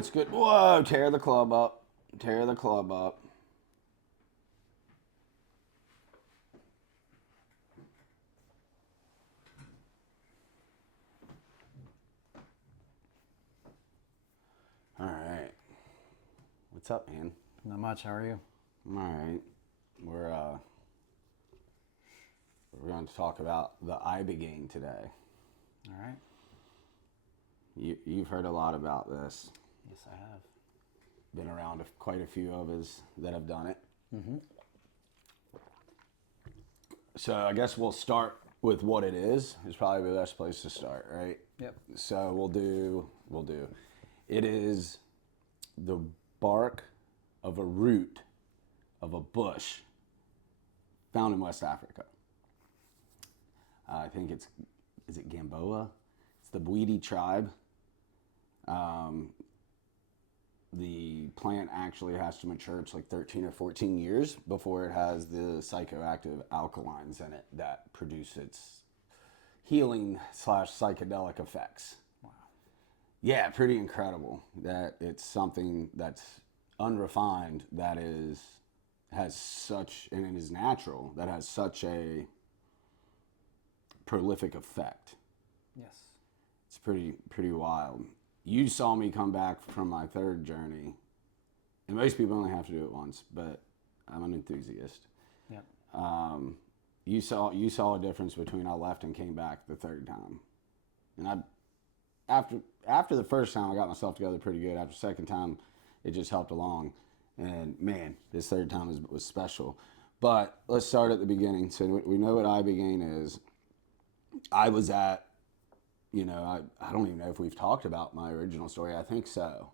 what's good? Whoa, tear the club up. Tear the club up. All right. What's up, man? Not much. How are you? I'm all right. We're going to talk about the Ibogaine today. All right. You've heard a lot about this. Yes, I have. Been around quite a few of us that have done it. Mm-hmm. So I guess we'll start with what it is. It's probably the best place to start, right? Yep. So we'll do. It is the bark of a root of a bush found in West Africa. I think is it Gamboa? It's the Bwiti tribe. The plant actually has to mature. It's like 13 or 14 years before it has the psychoactive alkalines in it that produce its healing / psychedelic effects. Wow. Yeah, pretty incredible that it's something that's unrefined has such, and it is natural, that has such a prolific effect. Yes. It's pretty wild. You saw me come back from my third journey, and most people only have to do it once, but I'm an enthusiast. Yep. You saw a difference between I left and came back the third time, and after the first time I got myself together pretty good. After the second time, it just helped along, and man, this third time was special. But let's start at the beginning. So we know what Ibogaine is. I was at, I don't even know if we've talked about my original story. I think so.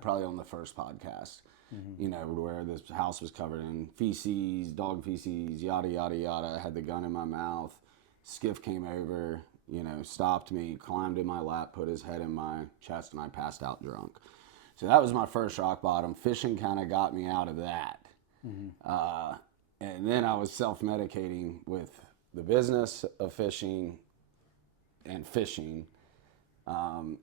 Probably on the first podcast, where this house was covered in feces, dog feces, yada, yada, yada. I had the gun in my mouth. Skiff came over, stopped me, climbed in my lap, put his head in my chest, and I passed out drunk. So that was my first rock bottom. Fishing kind of got me out of that. Mm-hmm. And then I was self-medicating with the business of fishing and fishing, and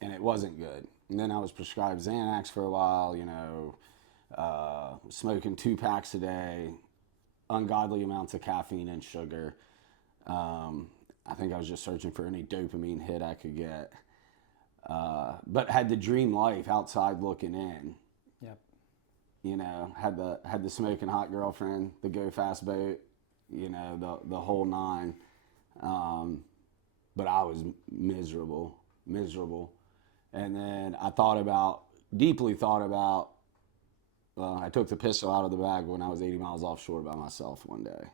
it wasn't good. And then I was prescribed Xanax for a while, smoking 2 packs a day, ungodly amounts of caffeine and sugar. I think I was just searching for any dopamine hit I could get, but had the dream life outside looking in. Yep. Had the smoking hot girlfriend, the go fast boat, the whole nine. But I was miserable. And then I deeply thought about, I took the pistol out of the bag when I was 80 miles offshore by myself one day.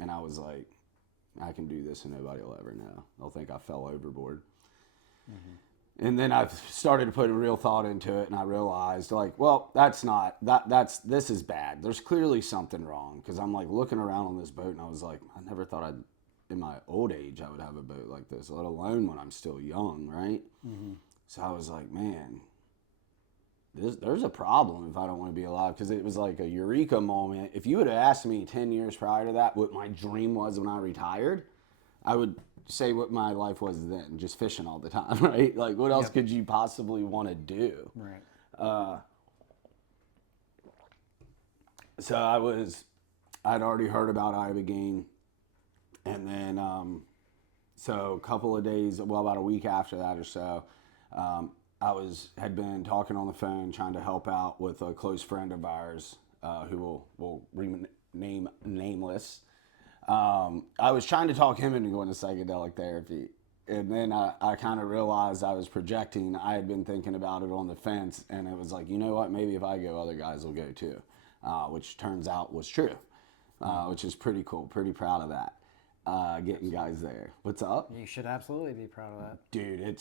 And I was like, I can do this and nobody will ever know. They'll think I fell overboard. Mm-hmm. And then I started to put a real thought into it, and I realized, this is bad. There's clearly something wrong, because I'm like looking around on this boat, and I was like, I never thought in my old age I would have a boat like this, let alone when I'm still young, right? Mm-hmm. So I was like, man, there's a problem if I don't want to be alive, because it was like a eureka moment. If you would have asked me 10 years prior to that what my dream was when I retired, I would say what my life was then, just fishing all the time, right? Like, what else could you possibly want to do? Right. So I'd already heard about Ibogaine, and then, so a couple of days, about a week after that or so, I had been talking on the phone, trying to help out with a close friend of ours, who will remain nameless. I was trying to talk him into going to psychedelic therapy, and then I kind of realized I was projecting. I had been thinking about it on the fence, and it was like, you know what, maybe if I go, other guys will go too, which turns out was true, which is pretty cool. Pretty proud of that, getting guys there. What's up? You should absolutely be proud of that. Dude,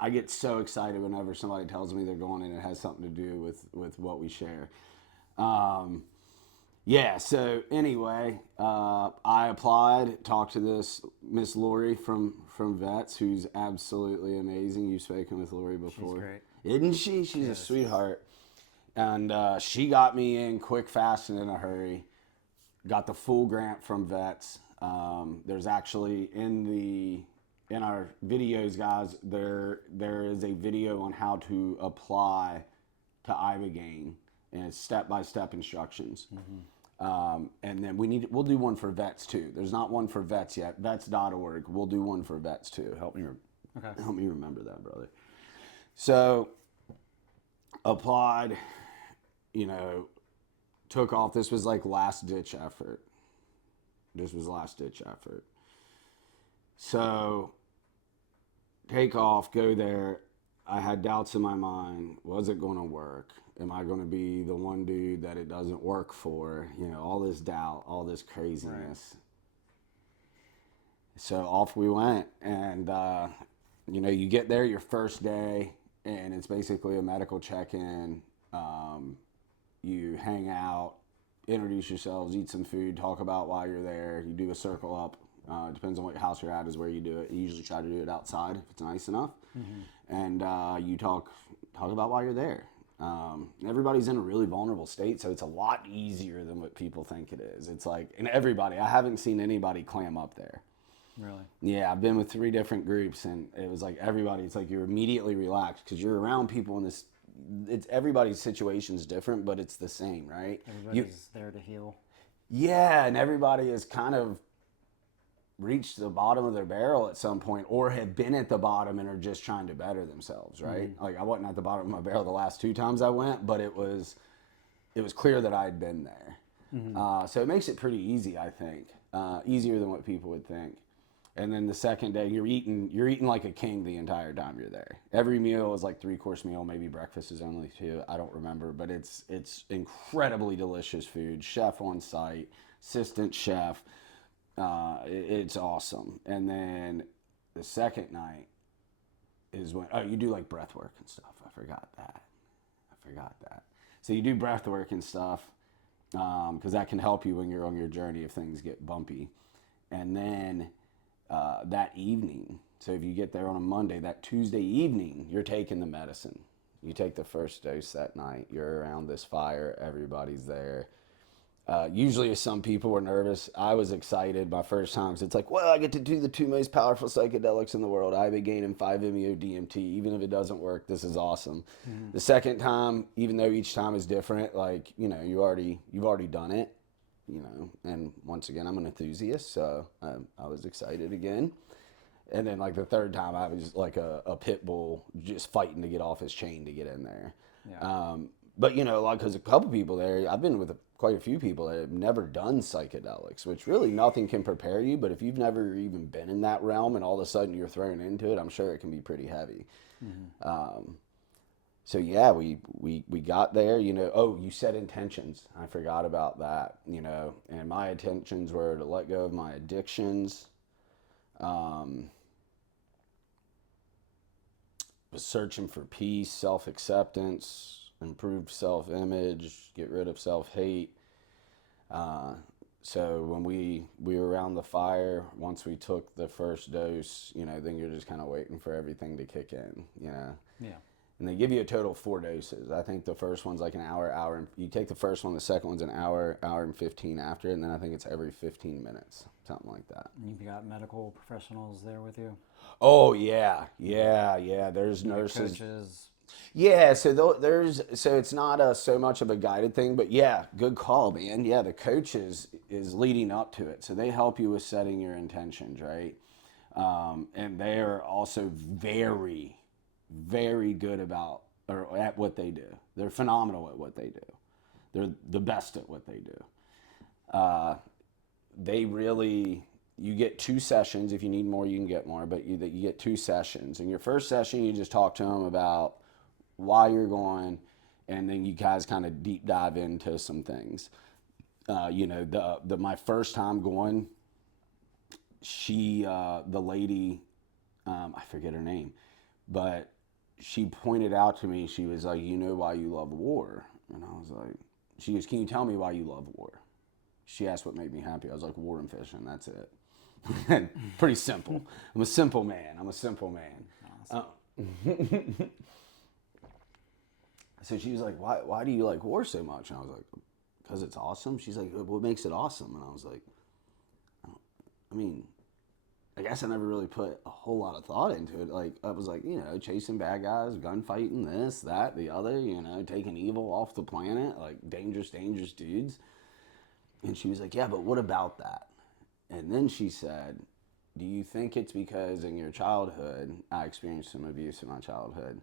I get so excited whenever somebody tells me they're going and it has something to do with what we share. Yeah, so anyway, I applied, talked to this Miss Lori from Vets, who's absolutely amazing. You've spoken with Lori before. She's great. Isn't she? She's a sweetheart. And she got me in quick, fast, and in a hurry. Got the full grant from Vets. There's actually in in our videos, guys, there is a video on how to apply to Ibogaine, and it's step-by-step instructions. And then we'll do one for vets too. There's not one for vets yet. Vets.org. We'll do one for vets too. Help me remember that, brother. So applied, took off. This was like last ditch effort. So take off, go there. I had doubts in my mind. Was it going to work? Am I going to be the one dude that it doesn't work for? All this doubt, all this craziness. Right. So off we went. And, you get there your first day, and it's basically a medical check-in. You hang out, introduce yourselves, eat some food, talk about why you're there. You do a circle up. Depends on what house you're at is where you do it. You usually try to do it outside if it's nice enough. And you talk about why you're there. Everybody's in a really vulnerable state, so it's a lot easier than what people think it is. It's like, and everybody, I haven't seen anybody clam up there. Really? Yeah, I've been with 3 different groups, and it was like everybody, it's like you're immediately relaxed because you're around people in this, everybody's situation's different, but it's the same, right? Everybody's there to heal. Yeah, and everybody is kind of reached the bottom of their barrel at some point, or have been at the bottom and are just trying to better themselves, right? Like I wasn't at the bottom of my barrel the last 2 times I went, but it was clear that I'd been there. So it makes it pretty easy, I think, easier than what people would think. And then the second day, you're eating like a king the entire time you're there. Every meal is like 3-course meal, maybe breakfast is only 2. I don't remember, but it's incredibly delicious food. Chef on site, assistant chef. It's awesome. And then the second night is when you do like breath work and stuff. I forgot that. So you do breath work and stuff because that can help you when you're on your journey if things get bumpy. And then that evening, so if you get there on a Monday, that Tuesday evening, you're taking the medicine. You take the first dose that night. You're around this fire. Everybody's there. Usually some people were nervous. I was excited my first time because it's like, well, I get to do the 2 most powerful psychedelics in the world, Ibogaine and 5-MeO-DMT. Even if it doesn't work, this is awesome. The second time, even though each time is different, like, you've already done it, and once again, I'm an enthusiast, so I was excited again. And then like the third time, I was like a pit bull just fighting to get off his chain to get in there. Yeah. But like, because a couple people there, I've been with quite a few people that have never done psychedelics, which really nothing can prepare you. But if you've never even been in that realm and all of a sudden you're thrown into it, I'm sure it can be pretty heavy. So yeah, we got there, you set intentions. I forgot about that, and my intentions were to let go of my addictions. Was searching for peace, self-acceptance, improved self-image, get rid of self-hate. So when we were around the fire, once we took the first dose, then you're just kind of waiting for everything to kick in, Yeah. And they give you a total of 4 doses. I think the first one's like an hour, and you take the first one, the second one's an hour and 15 after, and then I think it's every 15 minutes, something like that. And you've got medical professionals there with you? Oh, yeah. There's nurses. Coaches. Yeah, so it's not so much of a guided thing, but yeah, good call, man. Yeah, the coach is leading up to it, so they help you with setting your intentions, right? And they are also very, very good at what they do. They're phenomenal at what they do. They're the best at what they do. You get 2 sessions. If you need more, you can get more, but you get 2 sessions. In your first session, you just talk to them about why you're going, and then you guys kind of deep dive into some things. My first time going, the lady, I forget her name, but she pointed out to me, she was like, why you love war? And I was like, she goes, can you tell me why you love war? She asked what made me happy. I was like, war and fishing, that's it. Pretty simple. I'm a simple man. Awesome. So she was like, why do you like war so much? And I was like, because it's awesome. She's like, what makes it awesome? And I was like, I mean, I guess I never really put a whole lot of thought into it. Like, I was like, chasing bad guys, gunfighting, this, that, the other, taking evil off the planet, like dangerous, dangerous dudes. And she was like, yeah, but what about that? And then she said, do you think it's because in your childhood, I experienced some abuse in my childhood?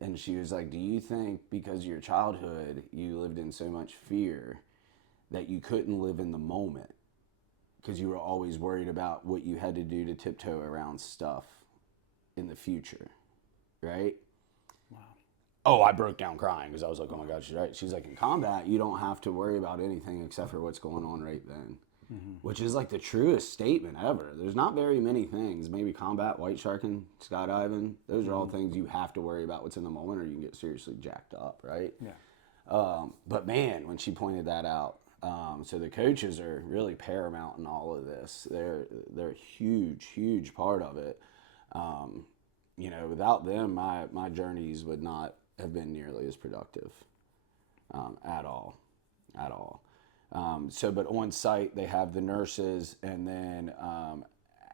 And she was like, do you think because of your childhood, you lived in so much fear that you couldn't live in the moment? Because you were always worried about what you had to do to tiptoe around stuff in the future, right? Wow. Oh, I broke down crying because I was like, oh my God, she's right. She's like, in combat, you don't have to worry about anything except for what's going on right then, which is like the truest statement ever. There's not very many things, maybe combat, white sharking, skydiving. Those are all things you have to worry about what's in the moment or you can get seriously jacked up, right? Yeah. But man, when she pointed that out, so the coaches are really paramount in all of this. They're a huge, huge part of it. Without them, my journeys would not have been nearly as productive at all. But on site they have the nurses, and then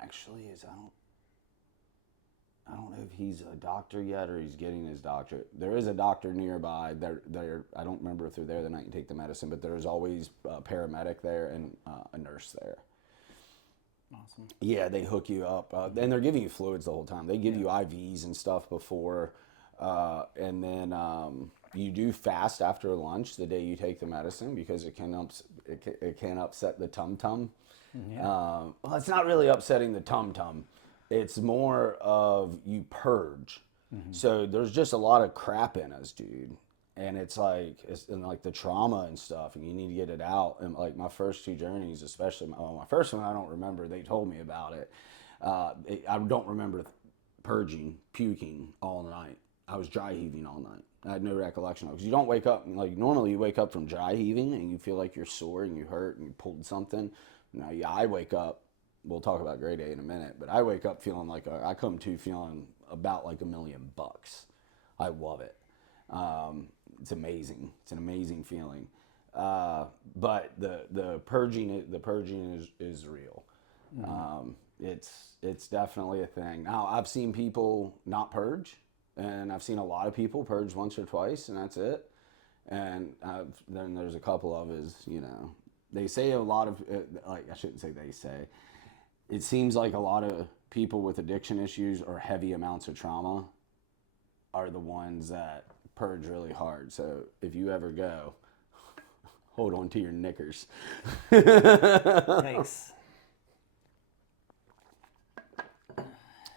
actually I don't know if he's a doctor yet or he's getting his doctorate. There is a doctor nearby. I don't remember if they're there the night you take the medicine, but there's always a paramedic there and a nurse there. Awesome. Yeah, they hook you up. And they're giving you fluids the whole time. They give you IVs and stuff before. And then you do fast after lunch the day you take the medicine because it can upset the tum-tum. Yeah. Well, it's not really upsetting the tum-tum. It's more of you purge. So there's just a lot of crap in us, dude. And it's like the trauma and stuff, and you need to get it out. And like my first two journeys, especially my first one, I don't remember. They told me about it. I don't remember purging, puking all night. I was dry heaving all night. I had no recollection of it. Because you don't wake up, like normally you wake up from dry heaving and you feel like you're sore and you hurt and you pulled something. Now, I wake up, we'll talk about grade A in a minute, but I wake up feeling like, I come to feeling about like $1 million. I love it. It's amazing. It's an amazing feeling. But the purging is real. It's definitely a thing. Now, I've seen people not purge, and I've seen a lot of people purge once or twice, and that's it. And then there's a couple of they say a lot of, I shouldn't say they say, it seems like a lot of people with addiction issues or heavy amounts of trauma are the ones that purge really hard. So if you ever go, hold on to your knickers. Thanks.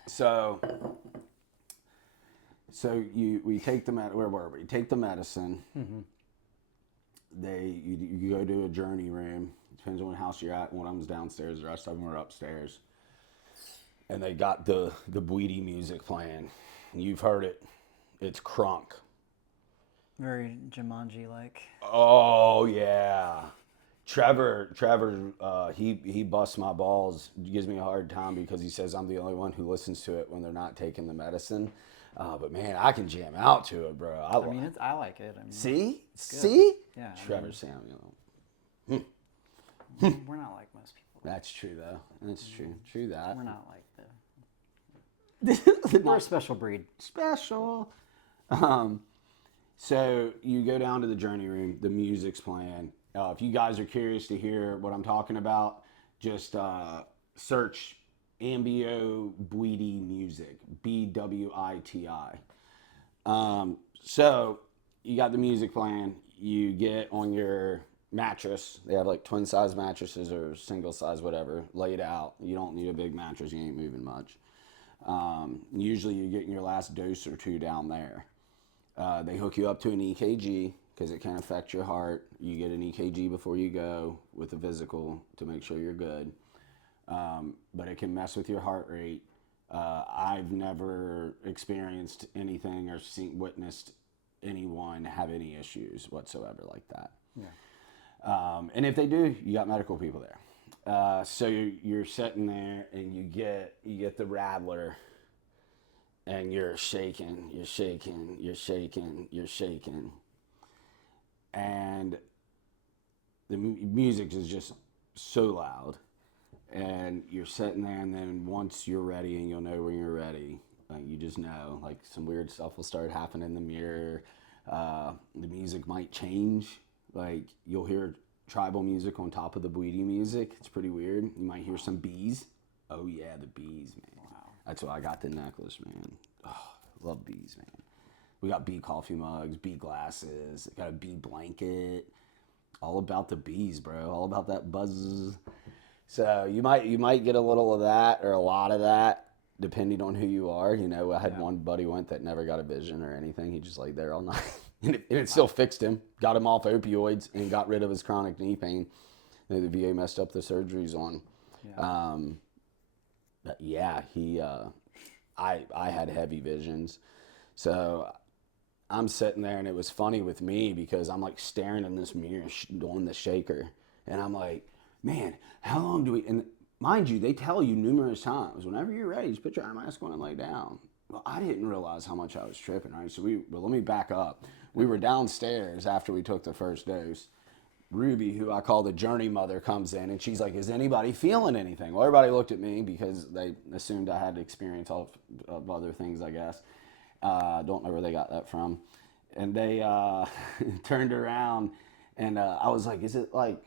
So we take where were we? Take the medicine. You go to a journey room. Depends on what house you're at. One of them's downstairs. The rest of them are upstairs. And they got the Bweedy music playing. You've heard it. It's crunk. Very Jumanji-like. Oh yeah, Trevor, he busts my balls. Gives me a hard time because he says I'm the only one who listens to it when they're not taking the medicine. But man, I can jam out to it, bro. I like it. See? Yeah. Trevor Samuel. We're not like most people. That's true though. That's true. True that. We're not like the. We're a special breed. Special. So you go down to the journey room, the music's playing. If you guys are curious to hear what I'm talking about, just search Ambio Bweedy Music, BWITI. So you got the music playing, you get on your mattress. They have like twin size mattresses or single size, whatever, laid out. You don't need a big mattress, you ain't moving much. Usually you're getting your last dose or two down there. They hook you up to an EKG because it can affect your heart. You get an EKG before you go with a physical to make sure you're good. But it can mess with your heart rate. I've never experienced anything or witnessed anyone have any issues whatsoever like that. Yeah. And if they do, you got medical people there. So you're sitting there and you get the rattler. And you're shaking. And the music is just so loud. And you're sitting there, and then once you're ready, and you'll know when you're ready, like you just know, like some weird stuff will start happening in the mirror. The music might change. Like you'll hear tribal music on top of the Bweedy music. It's pretty weird. You might hear some bees. Oh yeah, the bees, man. Wow. That's why I got the necklace, man. Oh, love bees, man. We got bee coffee mugs, bee glasses, got a bee blanket. All about the bees, bro. All about that buzz. So you might get a little of that or a lot of that, depending on who you are. You know, I had one buddy went that never got a vision or anything. He just laid there all night, and it still fixed him. Got him off opioids and got rid of his chronic knee pain that the VA messed up the surgeries on. Yeah. But yeah, I had heavy visions, so I'm sitting there, and it was funny with me because I'm like staring in this mirror on the shaker, and I'm like, man, how long do we? And mind you, they tell you numerous times, whenever you're ready, just put your eye mask on and lay down. Well, I didn't realize how much I was tripping, right? So let me back up. We were downstairs after we took the first dose. Ruby, who I call the journey mother, comes in, and she's like, is anybody feeling anything? Well, everybody looked at me because they assumed I had experience of other things, I guess. Don't know where they got that from. And they turned around, and I was like, is it like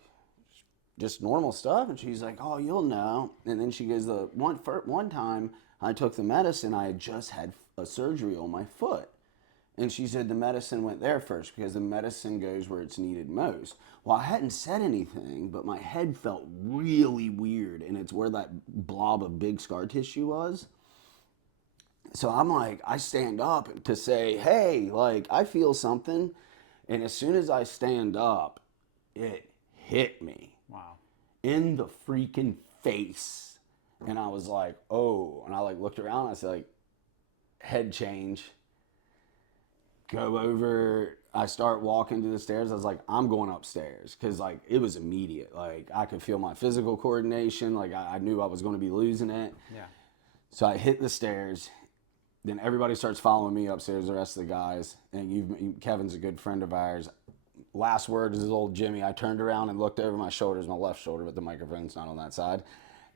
just normal stuff? And she's like, oh, you'll know. And then she goes, one time I took the medicine, I had just had a surgery on my foot. And she said the medicine went there first because the medicine goes where it's needed most. Well, I hadn't said anything, but my head felt really weird, and it's where that blob of big scar tissue was. So I'm like, I stand up to say, hey, like, I feel something. And as soon as I stand up, it hit me Wow. in the freaking face. And I was like, oh. And I like looked around, and I said, like, head change. Go over, I start walking to the stairs. I was like, I'm going upstairs. Because, like, it was immediate. Like, I could feel my physical coordination. Like, I knew I was going to be losing it. Yeah. So I hit the stairs. Then everybody starts following me upstairs, the rest of the guys. And Kevin's a good friend of ours. Last word is old Jimmy. I turned around and looked over my shoulders, my left shoulder, but the microphone's not on that side.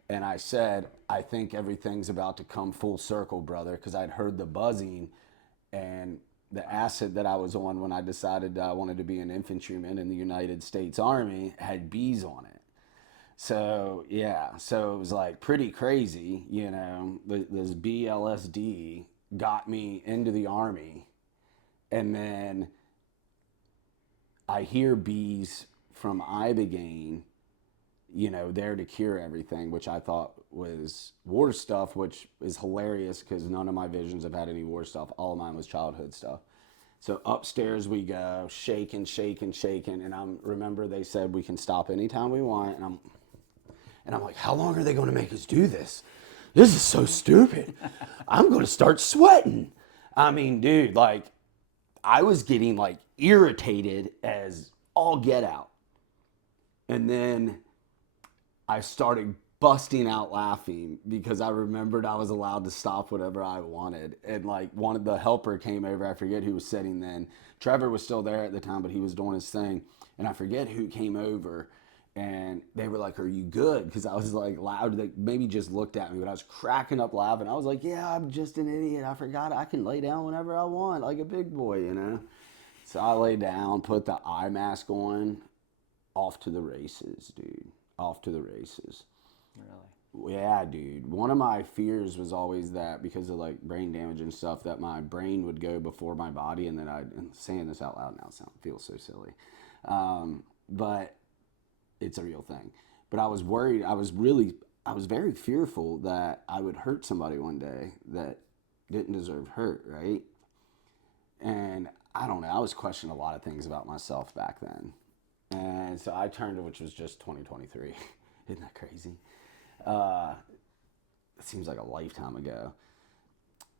And I said, I think everything's about to come full circle, brother, because I'd heard the buzzing and the acid that I was on when I decided I wanted to be an infantryman in the United States Army had bees on it. So, yeah, so it was like pretty crazy, you know, this BLSD got me into the Army. And then I hear bees from Ibogaine, you know, there to cure everything, which I thought was war stuff, which is hilarious because none of my visions have had any war stuff. All of mine was childhood stuff. So upstairs we go, shaking, shaking, shaking. And remember they said we can stop anytime we want. And I'm like, how long are they going to make us do this? This is so stupid. I'm going to start sweating. I mean, dude, like, I was getting, like, irritated as all get out. And then I started busting out laughing because I remembered I was allowed to stop whatever I wanted. And, like, one of the helper came over. I forget who was sitting then. Trevor was still there at the time, but he was doing his thing. And I forget who came over. And they were like, are you good? Because I was like loud. They maybe just looked at me, but I was cracking up laughing. I was like, yeah, I'm just an idiot. I forgot I can lay down whenever I want, like a big boy, you know? So I lay down, put the eye mask on, off to the races, dude. Off to the races. Really? Yeah, dude. One of my fears was always that because of like brain damage and stuff, that my brain would go before my body, and then and saying this out loud now feels so silly. But it's a real thing. But I was worried. I was very fearful that I would hurt somebody one day that didn't deserve hurt, right? And I don't know. I was questioning a lot of things about myself back then. And so I turned to, which was just 2023. Isn't that crazy? It seems like a lifetime ago.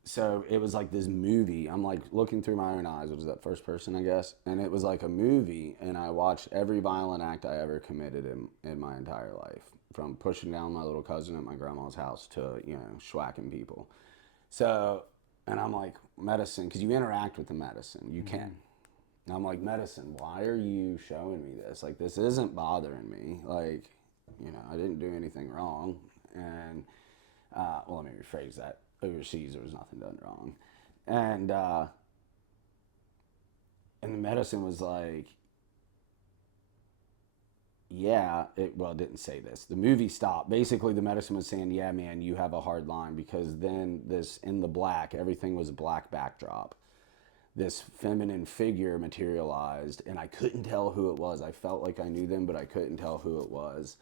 So it was like this movie. I'm like looking through my own eyes, which is that first person, I guess. And it was like a movie, and I watched every violent act I ever committed in my entire life. From pushing down my little cousin at my grandma's house to, you know, schwacking people. So, and I'm like, medicine, because you interact with the medicine. You can. And I'm like, medicine, why are you showing me this? Like, this isn't bothering me. Like, You know, I didn't do anything wrong. And, well, let me rephrase that. Overseas, there was nothing done wrong. And, and the medicine was like, yeah, it didn't say this. The movie stopped. Basically, the medicine was saying, yeah, man, you have a hard line, because then this, in the black, everything was a black backdrop. This feminine figure materialized, and I couldn't tell who it was. I felt like I knew them, but I couldn't tell who it was.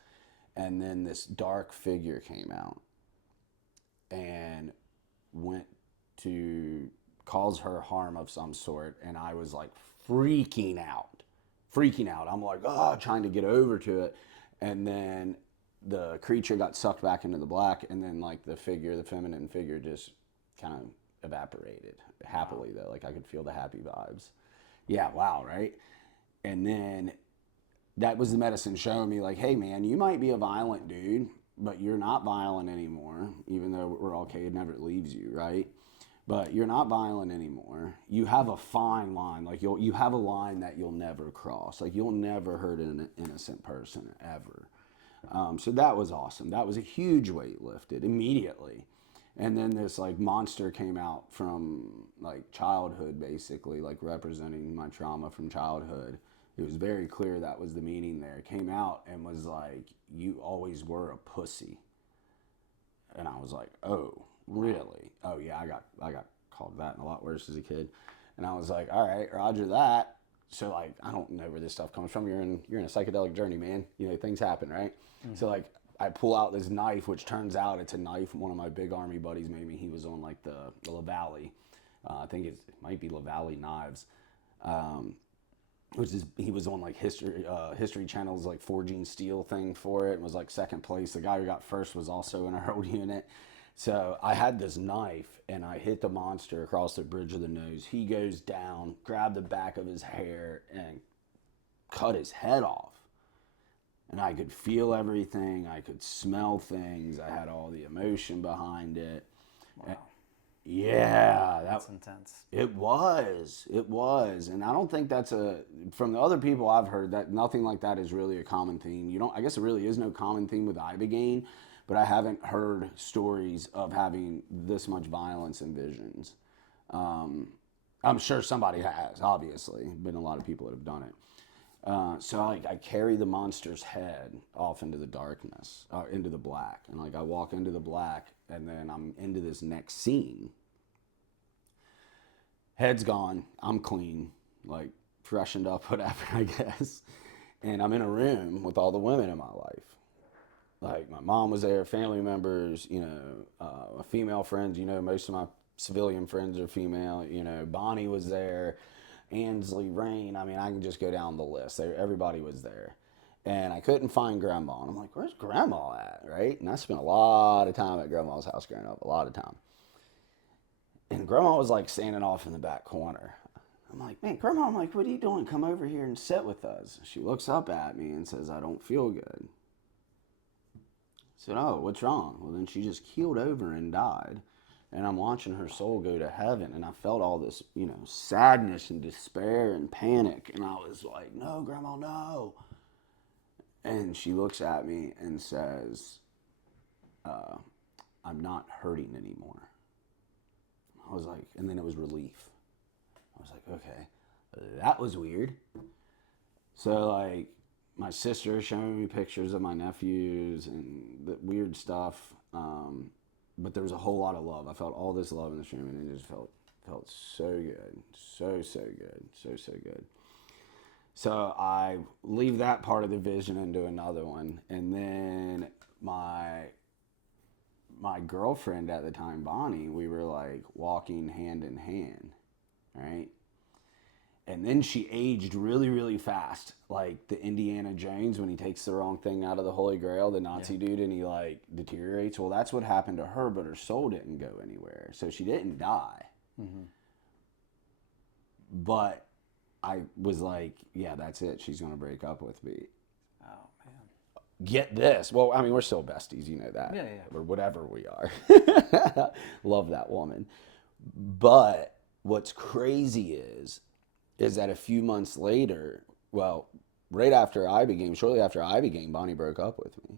And then this dark figure came out and went to cause her harm of some sort, and I was like freaking out. I'm like, oh, trying to get over to it. And then the creature got sucked back into the black, and then like the feminine figure just kind of evaporated happily, though. Like I could feel the happy vibes. Yeah, wow, right? And then that was the medicine showing me like, hey man, you might be a violent dude, but you're not violent anymore, even though we're okay, it never leaves you, right? But you're not violent anymore. You have a fine line. Like you have a line that you'll never cross. Like you'll never hurt an innocent person ever. So that was awesome. That was a huge weight lifted immediately. And then this like monster came out from like childhood, basically, like representing my trauma from childhood. It was very clear that was the meaning there. It came out and was like, you always were a pussy. And I was like, oh, really? Oh yeah, I got called that and a lot worse as a kid. And I was like, all right, roger that. So like, I don't know where this stuff comes from. You're in a psychedelic journey, man. You know, things happen, right? Mm-hmm. So like, I pull out this knife, which turns out it's a knife one of my big army buddies made me. He was on like the La Valley. I think it might be La Valley Knives. He was on like History Channel's like forging steel thing for it, and was like second place. The guy who got first was also in our old unit. So I had this knife, and I hit the monster across the bridge of the nose. He goes down, grabbed the back of his hair, and cut his head off. And I could feel everything. I could smell things. I had all the emotion behind it. Wow. Yeah, that's intense. It was. And I don't think from the other people I've heard, that nothing like that is really a common theme. I guess there really is no common theme with Ibogaine, but I haven't heard stories of having this much violence and visions. I'm sure somebody has, obviously. Been a lot of people that have done it. So I carry the monster's head off into the darkness, into the black. And like I walk into the black, and then I'm into this next scene. Head's gone. I'm clean, like freshened up, whatever, I guess. And I'm in a room with all the women in my life. Like my mom was there, family members, female friends, most of my civilian friends are female, Bonnie was there, Ansley, Rain. I mean, I can just go down the list. Everybody was there. And I couldn't find Grandma. And I'm like, where's Grandma at, right? And I spent a lot of time at Grandma's house growing up, a lot of time. And Grandma was like standing off in the back corner. I'm like, man, Grandma, what are you doing? Come over here and sit with us. She looks up at me and says, I don't feel good. I said, oh, what's wrong? Well, then she just keeled over and died. And I'm watching her soul go to heaven. And I felt all this, sadness and despair and panic. And I was like, no, Grandma, no. And she looks at me and says, I'm not hurting anymore. I was like, and then it was relief. I was like, okay, that was weird. So like, my sister showing me pictures of my nephews and the weird stuff. But there was a whole lot of love. I felt all this love in this room, and it just felt so good. So good. So good. So I leave that part of the vision and do another one. And then my girlfriend at the time, Bonnie, we were like walking hand in hand, right? And then she aged really, really fast. Like the Indiana Jones when he takes the wrong thing out of the Holy Grail, the Nazi dude, and he like deteriorates. Well, that's what happened to her, but her soul didn't go anywhere. So she didn't die. Mm-hmm. But I was like, yeah, that's it. She's going to break up with me. Oh, man. Get this. Well, I mean, we're still besties. You know that. Yeah. Or whatever we are. Love that woman. But what's crazy is that a few months later, well, shortly after Ibogaine, Bonnie broke up with me.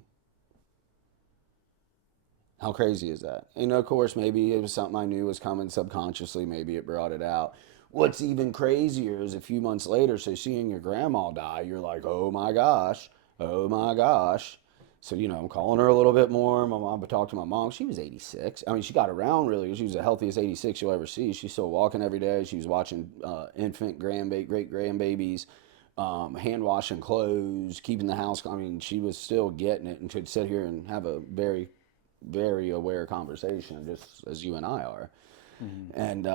How crazy is that? And of course, maybe it was something I knew was coming subconsciously. Maybe it brought it out. What's even crazier is a few months later, so seeing your grandma die, you're like, oh my gosh, oh my gosh. So, I'm calling her a little bit more. My mom, I talked to my mom. She was 86. I mean, she got around really. She was the healthiest 86 you'll ever see. She's still walking every day. She was watching infant, great grandbabies, hand washing clothes, keeping the house. I mean, she was still getting it and could sit here and have a very, very aware conversation, just as you and I are. Mm-hmm. And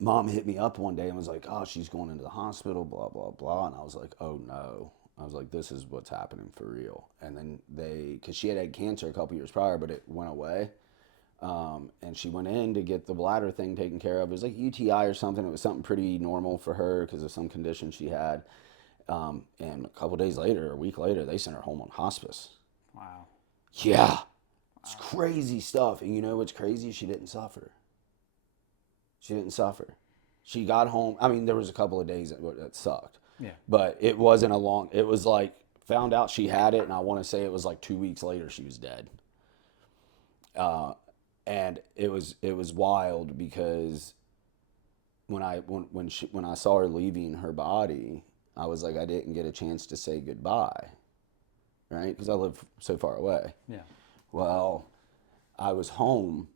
mom hit me up one day and was like, oh, she's going into the hospital, blah, blah, blah. And I was like, oh no. I was like, this is what's happening for real. And then because she had cancer a couple years prior, but it went away. And she went in to get the bladder thing taken care of. It was like UTI or something. It was something pretty normal for her because of some condition she had. And a couple days later, a week later, they sent her home on hospice. Wow. Yeah. It's crazy stuff. And you know what's crazy? She didn't suffer. She didn't suffer. She got home. I mean, there was a couple of days that sucked. Yeah. But it wasn't it was like, found out she had it, and I want to say it was like 2 weeks later she was dead. And it was wild because when I saw her leaving her body, I was like, I didn't get a chance to say goodbye, right? Because I live so far away. Yeah. Well, I was home.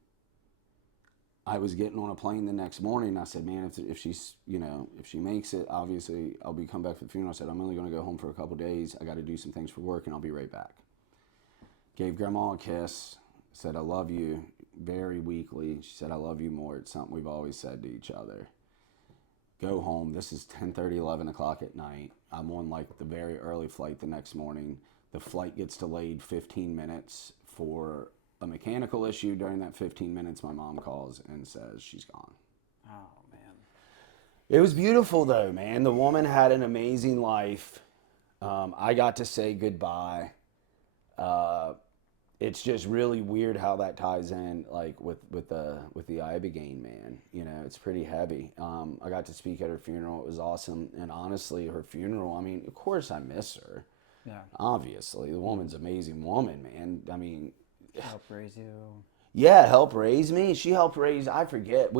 I was getting on a plane the next morning. I said, man, if she's, if she makes it, obviously I'll come back for the funeral. I said, I'm only going to go home for a couple days. I got to do some things for work and I'll be right back. Gave grandma a kiss, said, I love you, very weakly. She said, I love you more. It's something we've always said to each other. Go home. This is 10:30, 11 o'clock at night. I'm on like the very early flight the next morning. The flight gets delayed 15 minutes for a mechanical issue. During that 15 minutes, my mom calls and says she's gone. Oh, man. It was beautiful though, man. The woman had an amazing life. I got to say goodbye. It's just really weird how that ties in, like with the Ibogaine, man. It's pretty heavy. I got to speak at her funeral. It was awesome. And honestly, her funeral, I mean, of course I miss her. Yeah. Obviously, the woman's an amazing woman, man. I mean, Help raise you. yeah, help raise me. She helped raise, I forget,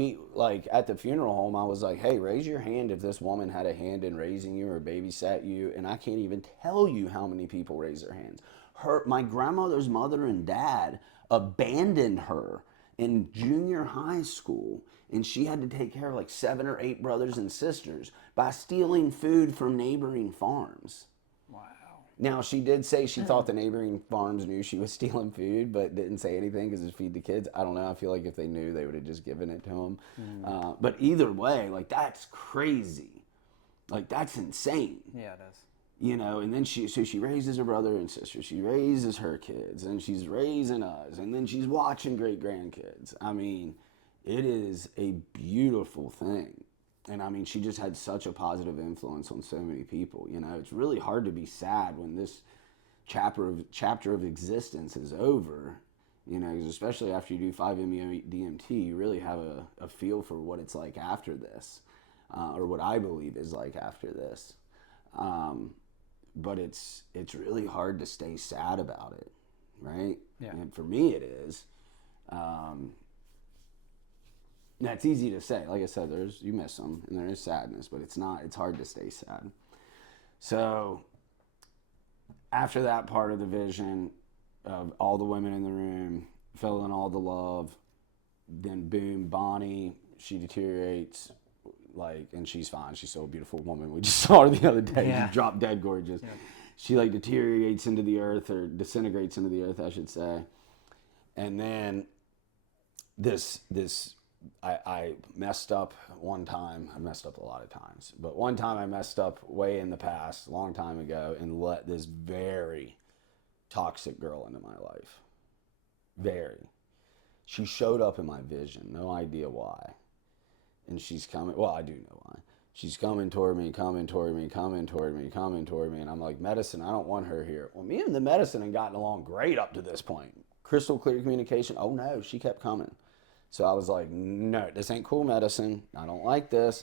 at the funeral home, I was like, hey, raise your hand if this woman had a hand in raising you or babysat you. And I can't even tell you how many people raised their hands. My grandmother's mother and dad abandoned her in junior high school. And she had to take care of like 7 or 8 brothers and sisters by stealing food from neighboring farms. Wow. Now, she did say she thought the neighboring farms knew she was stealing food, but didn't say anything because it feed the kids. I don't know. I feel like if they knew, they would have just given it to them. Mm. But either way, like, that's crazy. Like, that's insane. Yeah, it is. And then she raises her brother and sister. She raises her kids, and she's raising us, and then she's watching great-grandkids. I mean, it is a beautiful thing. And I mean, she just had such a positive influence on so many people. It's really hard to be sad when this chapter of existence is over. 'Cause especially after you do 5-MeO-DMT, you really have a feel for what it's like after this, or what I believe is like after this. But it's really hard to stay sad about it, right? Yeah. And for me, it is. That's easy to say. Like I said, you miss them, and there is sadness, but it's hard to stay sad. So after that part of the vision of all the women in the room, feeling all the love, then boom, Bonnie, she deteriorates, and she's fine. She's so a beautiful woman. We just saw her the other day. Yeah. She dropped dead gorgeous. Yeah. She deteriorates into the earth, or disintegrates into the earth, I should say. And then I messed up one time. I messed up a lot of times, but one time I messed up way in the past, a long time ago, and let this very toxic girl into my life. Very. She showed up in my vision, no idea why. And she's coming, well, I do know why. She's coming toward me, and I'm like, medicine, I don't want her here. Well, me and the medicine had gotten along great up to this point. Crystal clear communication. Oh no, she kept coming. So I was like, no, this ain't cool medicine. I don't like this.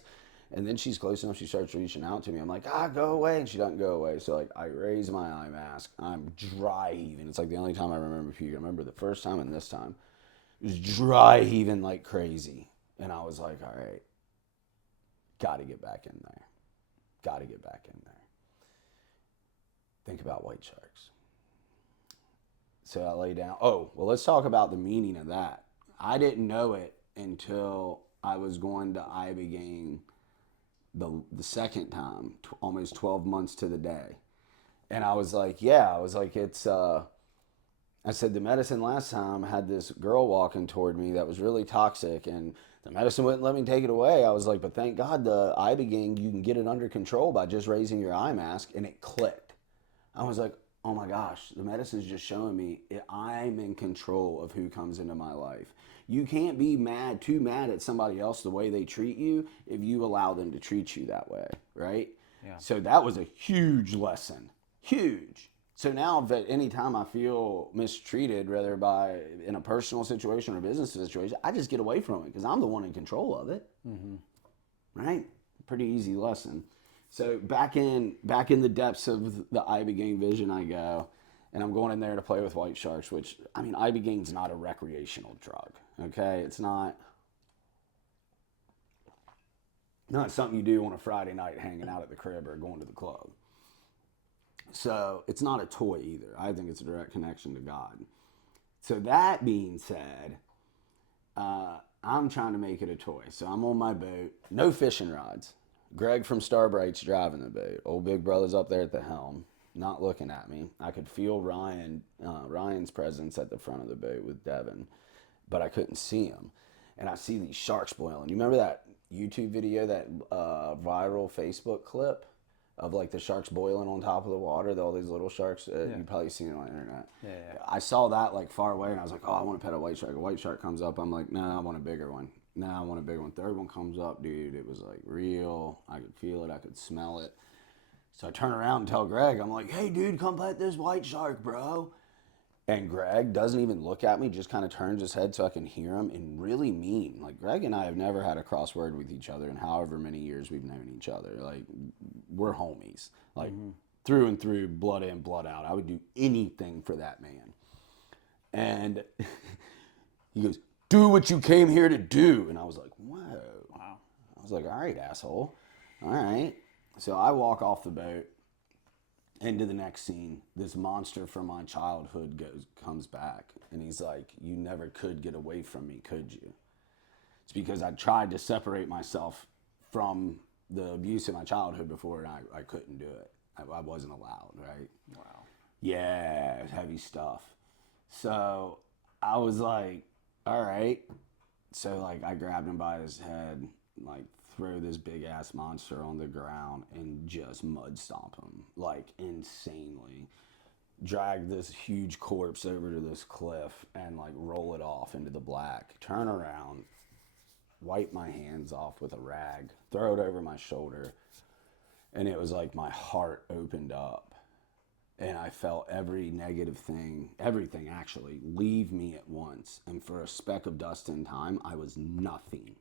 And then she's close enough, she starts reaching out to me. I'm like, go away. And she doesn't go away. So like I raise my eye mask. I'm dry heaving. It's like the only time I remember puking. I remember the first time and this time. It was dry heaving like crazy. And I was like, all right, got to get back in there. Got to get back in there. Think about white sharks. So I lay down. Oh, well, let's talk about the meaning of that. I didn't know it until I was going to Ibogaine the second time, almost 12 months to the day. And I was like, it's, I said, the medicine last time had this girl walking toward me that was really toxic, and the medicine wouldn't let me take it away. I was like, but thank God the Ibogaine, you can get it under control by just raising your eye mask, and it clicked. I was like, oh my gosh, the medicine's just showing me I'm in control of who comes into my life. You can't be too mad at somebody else the way they treat you if you allow them to treat you that way, right? Yeah. So that was a huge lesson, huge. So now that anytime I feel mistreated, whether in a personal situation or a business situation, I just get away from it because I'm the one in control of it, right? Pretty easy lesson. So back in the depths of the Ibogaine vision I go, and I'm going in there to play with white sharks, which, I mean, Ibogaine's not a recreational drug, okay? It's not something you do on a Friday night hanging out at the crib or going to the club. So it's not a toy either. I think it's a direct connection to God. So that being said, I'm trying to make it a toy. So I'm on my boat, no fishing rods. Greg from Starbright's driving the boat. Old big brother's up there at the helm, not looking at me. I could feel Ryan's presence at the front of the boat with Devin, but I couldn't see him. And I see these sharks boiling. You remember that YouTube video, that viral Facebook clip of like the sharks boiling on top of the water, all these little sharks? You've probably seen it on the internet. Yeah. I saw that like far away, and I was like, oh, I want to pet a white shark. A white shark comes up. I'm like, no, I want a bigger one. No, I want a big one. Third one comes up, dude. It was like real. I could feel it. I could smell it. So I turn around and tell Greg, I'm like, hey, dude, come pet this white shark, bro. And Greg doesn't even look at me, just kind of turns his head so I can hear him, and really mean. Like, Greg and I have never had a crossword with each other in however many years we've known each other. Like, we're homies. Like, through and through, blood in, blood out. I would do anything for that man. And he goes, do what you came here to do. And I was like, whoa. Wow. I was like, all right, asshole. All right. So I walk off the boat into the next scene. This monster from my childhood comes back. And he's like, you never could get away from me, could you? It's because I tried to separate myself from the abuse in my childhood before, and I couldn't do it. I wasn't allowed, right? Wow. Yeah, heavy stuff. So I was like, all right. So like I grabbed him by his head, like throw this big ass monster on the ground and just mud stomp him like insanely. Drag this huge corpse over to this cliff and like roll it off into the black. Turn around, wipe my hands off with a rag, throw it over my shoulder. And it was like my heart opened up. And I felt every negative thing, everything actually, leave me at once. And for a speck of dust in time, I was nothing.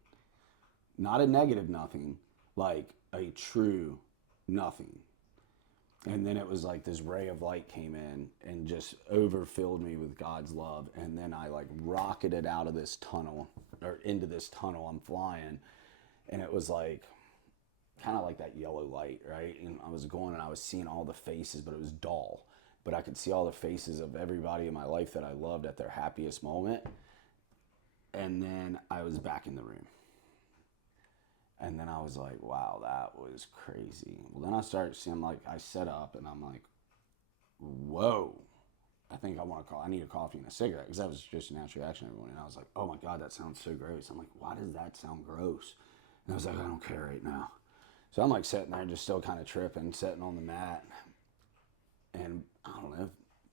Not a negative nothing, like a true nothing. And then it was like this ray of light came in and just overfilled me with God's love. And then I like rocketed out of this tunnel, or into this tunnel. I'm flying. And it was like, kind of like that yellow light, right? And I was going and I was seeing all the faces, but it was dull. But I could see all the faces of everybody in my life that I loved at their happiest moment. And then I was back in the room. And then I was like, wow, that was crazy. Well, then I started seeing, like, I set up and I'm like, whoa, I think I need a coffee and a cigarette, because that was just a natural reaction every morning. And I was like, oh my God, that sounds so gross. I'm like, why does that sound gross? And I was like, I don't care right now. So I'm like sitting there just still kind of tripping, sitting on the mat. And I don't know,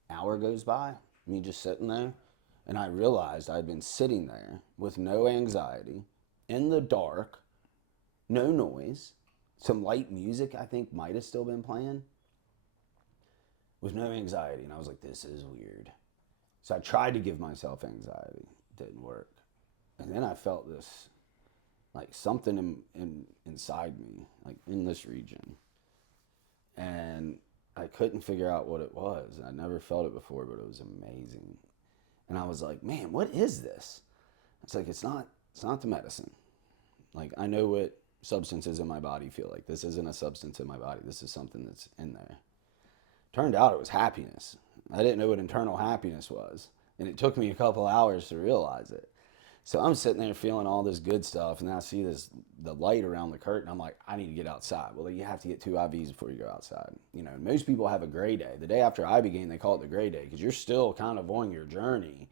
hour goes by, me just sitting there. And I realized I'd been sitting there with no anxiety, in the dark, no noise, some light music I think might have still been playing, with no anxiety. And I was like, this is weird. So I tried to give myself anxiety. It didn't work. And then I felt this like something inside me, like in this region. And I couldn't figure out what it was. I never felt it before, but it was amazing. And I was like, man, what is this? It's like, it's not the medicine. Like, I know what substances in my body feel like. This isn't a substance in my body. This is something that's in there. Turned out it was happiness. I didn't know what internal happiness was. And it took me a couple hours to realize it. So I'm sitting there feeling all this good stuff, and then I see the light around the curtain. I'm like, I need to get outside. Well, you have to get 2 IVs before you go outside. You know, most people have a gray day. The day after Ibogaine, they call it the gray day because you're still kind of on your journey.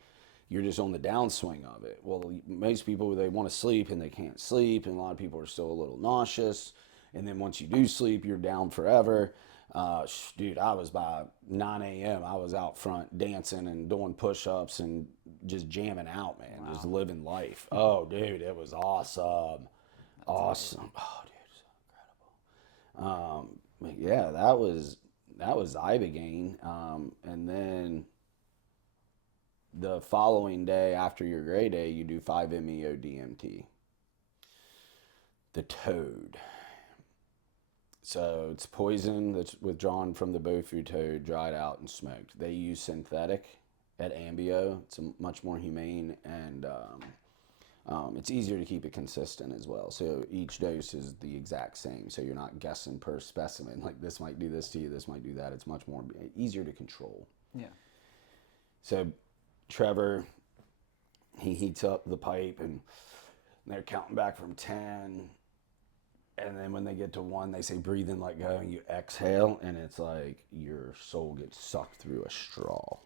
You're just on the downswing of it. Well, most people, they want to sleep and they can't sleep, and a lot of people are still a little nauseous. And then once you do sleep, you're down forever. Dude, I was by 9 a.m. I was out front dancing and doing push-ups and just jamming out, man. Wow. Just living life. Oh, dude, it was awesome. Awesome. Oh, dude, so incredible. But yeah, that was Ibogaine. And then the following day after your gray day, you do 5-MeO DMT. The toad. So it's poison that's withdrawn from the Bofu toad, dried out and smoked. They use synthetic at Ambio. It's much more humane, and it's easier to keep it consistent as well. So each dose is the exact same. So you're not guessing per specimen. Like, this might do this to you, this might do that. It's much more easier to control. Yeah. So Trevor, he heats up the pipe, and they're counting back from 10. And then when they get to 1, they say, breathe in, let go, and you exhale, and it's like your soul gets sucked through a straw.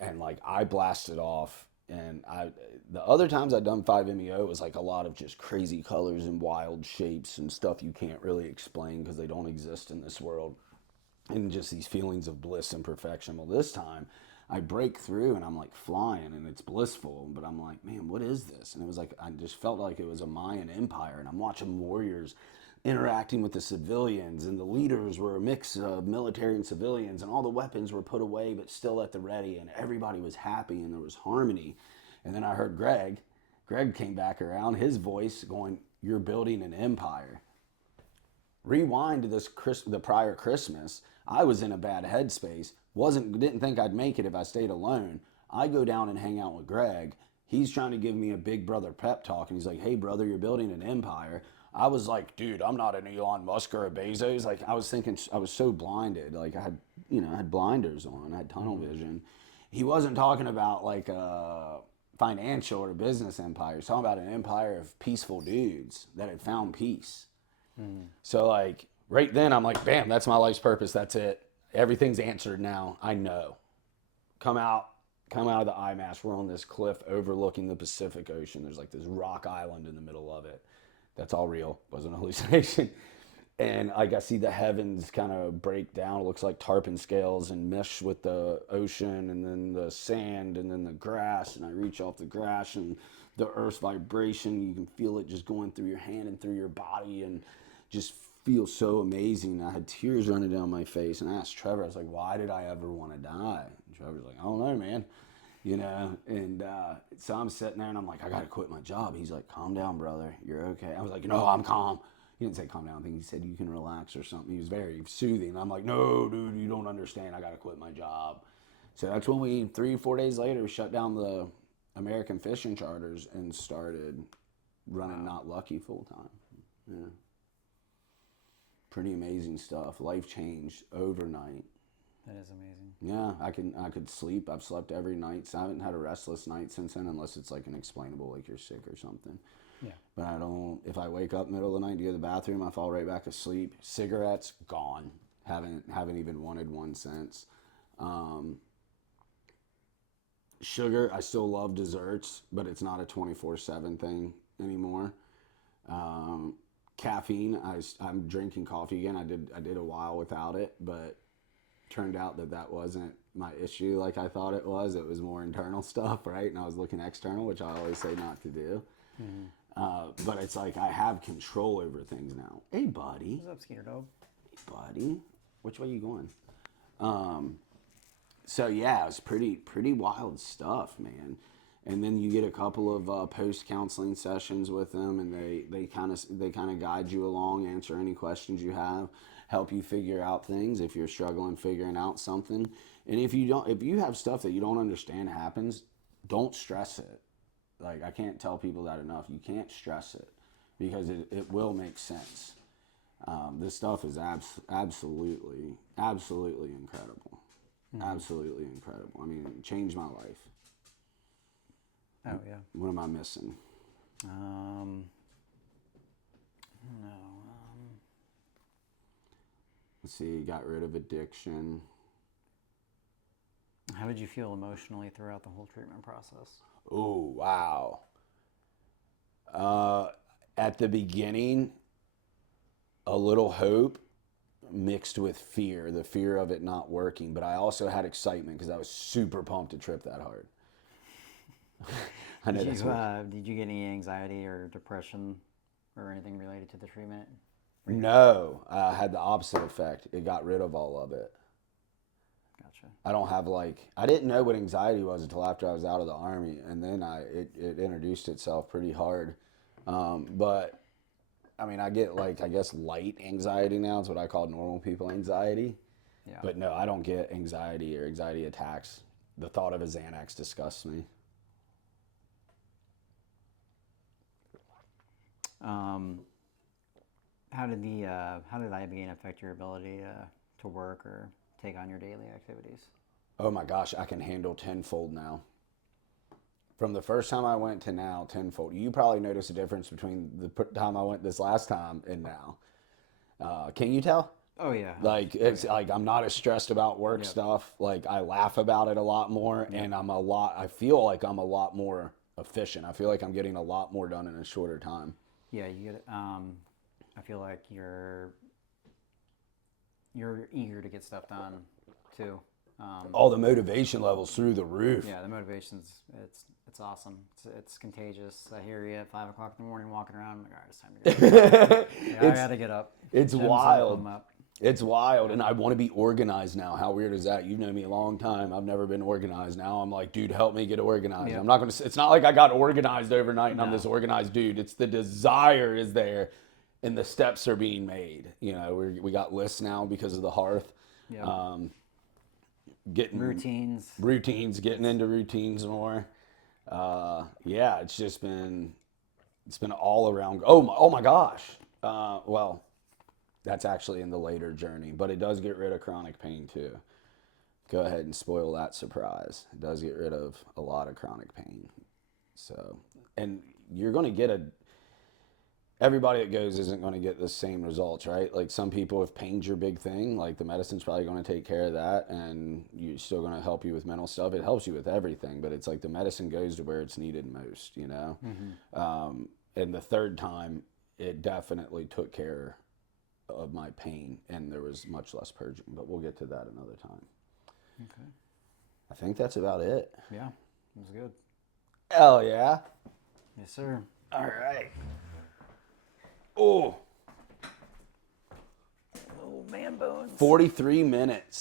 And like, I blasted off, and the other times I'd done 5-MeO, it was like a lot of just crazy colors and wild shapes and stuff you can't really explain because they don't exist in this world. And just these feelings of bliss and perfection. Well, this time, I break through and I'm like flying and it's blissful, but I'm like, man, what is this? And it was like, I just felt like it was a Mayan empire, and I'm watching warriors interacting with the civilians, and the leaders were a mix of military and civilians, and all the weapons were put away but still at the ready, and everybody was happy and there was harmony. And then I heard Greg came back around, his voice going, you're building an empire. Rewind to the prior Christmas, I was in a bad headspace. Didn't think I'd make it if I stayed alone. I go down and hang out with Greg. He's trying to give me a big brother pep talk, and he's like, hey brother, you're building an empire. I was like, dude, I'm not an Elon Musk or a Bezos. Like, I was thinking, I was so blinded. Like, I had blinders on, I had tunnel vision. He wasn't talking about like a financial or business empire. He's talking about an empire of peaceful dudes that had found peace. So like, right then I'm like, bam, that's my life's purpose. That's it. Everything's answered now. I know. Come out of the IMAS. We're on this cliff overlooking the Pacific Ocean. There's like this rock island in the middle of it. That's all real. Wasn't a hallucination. And like, I see the heavens kind of break down. It looks like tarpon scales and mesh with the ocean, and then the sand, and then the grass. And I reach off the grass, and the earth's vibration, you can feel it just going through your hand and through your body, and just feels so amazing. I had tears running down my face, and I asked Trevor, I was like, why did I ever want to die? And Trevor's like, I don't know, man. And so I'm sitting there and I'm like, I got to quit my job. He's like, calm down, brother. You're okay. I was like, no, I'm calm. He didn't say calm down. I think he said you can relax or something. He was very soothing. I'm like, no, dude, you don't understand. I got to quit my job. So that's when 3-4 days later, we shut down the American fishing charters and started running Not Lucky full time. Yeah. Pretty amazing stuff. Life changed overnight. That is amazing. Yeah, I could sleep. I've slept every night. So I haven't had a restless night since then, unless it's like inexplainable, like you're sick or something. Yeah. But I don't. If I wake up middle of the night to go to the bathroom, I fall right back asleep. Cigarettes gone. Haven't even wanted one since. Sugar, I still love desserts, but it's not a 24/7 thing anymore. Caffeine, I'm drinking coffee again. I did a while without it, but turned out that wasn't my issue like I thought it was. It was more internal stuff, right? And I was looking external, which I always say not to do. Mm-hmm. But it's like I have control over things now. Hey, buddy. What's up, Skeeter Dog? Hey, buddy. Which way you going? So yeah, it was pretty wild stuff, man. And then you get a couple of post-counseling sessions with them, and they kind of guide you along, answer any questions you have, help you figure out things if you're struggling figuring out something. And if you have stuff that you don't understand happens, don't stress it. Like, I can't tell people that enough. You can't stress it, because it will make sense. This stuff is absolutely incredible. Absolutely incredible. I mean, it changed my life. Oh, yeah. What am I missing? I don't know. Let's see, got rid of addiction. How did you feel emotionally throughout the whole treatment process? Oh, wow. At the beginning, a little hope mixed with fear, the fear of it not working. But I also had excitement because I was super pumped to trip that hard. I know Did you get any anxiety or depression or anything related to the treatment? No, I had the opposite effect. It got rid of all of it. Gotcha. I don't have I didn't know what anxiety was until after I was out of the Army, and then it introduced itself pretty hard. But I mean, I get I guess light anxiety now. It's what I call normal people anxiety. Yeah. But no, I don't get anxiety or anxiety attacks. The thought of a Xanax disgusts me. How did Ibogaine affect your ability to work or take on your daily activities? Oh my gosh, I can handle tenfold now. From the first time I went to now, tenfold. You probably noticed a difference between the time I went this last time and now. Can you tell? Oh yeah. I'm not as stressed about work stuff. Like, I laugh about it a lot more, and I feel like I'm a lot more efficient. I feel like I'm getting a lot more done in a shorter time. Yeah, you get. I feel like you're eager to get stuff done too. All the motivation levels through the roof. Yeah, the motivation's it's awesome. It's contagious. I hear you at 5 o'clock in the morning walking around. I'm like, all right, it's time to get up. I gotta get up. It's Gym's wild. up. It's wild, and I want to be organized now. How weird is that? You've known me a long time. I've never been organized. Now I'm like, dude, help me get organized. Yep. I'm not gonna. It's not like I got organized overnight and I'm this organized dude. It's the desire is there, and the steps are being made. You know, we got lists now because of the hearth. Yeah. Getting routines, getting into routines more. Yeah, it's been all around. Oh my gosh. Well, that's actually in the later journey, but it does get rid of chronic pain too. Go ahead and spoil that surprise. It does get rid of a lot of chronic pain. So, and you're going to get everybody that goes isn't going to get the same results, right? Like, some people, if pain's your big thing, like, the medicine's probably going to take care of that, and you're still going to help you with mental stuff. It helps you with everything, but it's like the medicine goes to where it's needed most, you know? Mm-hmm. And the third time, it definitely took care of my pain, and there was much less purging, but we'll get to that another time. Okay. I think that's about it. Yeah, it was good. Hell yeah. Yes, sir. All right. Oh, Oh, man bones. 43 minutes.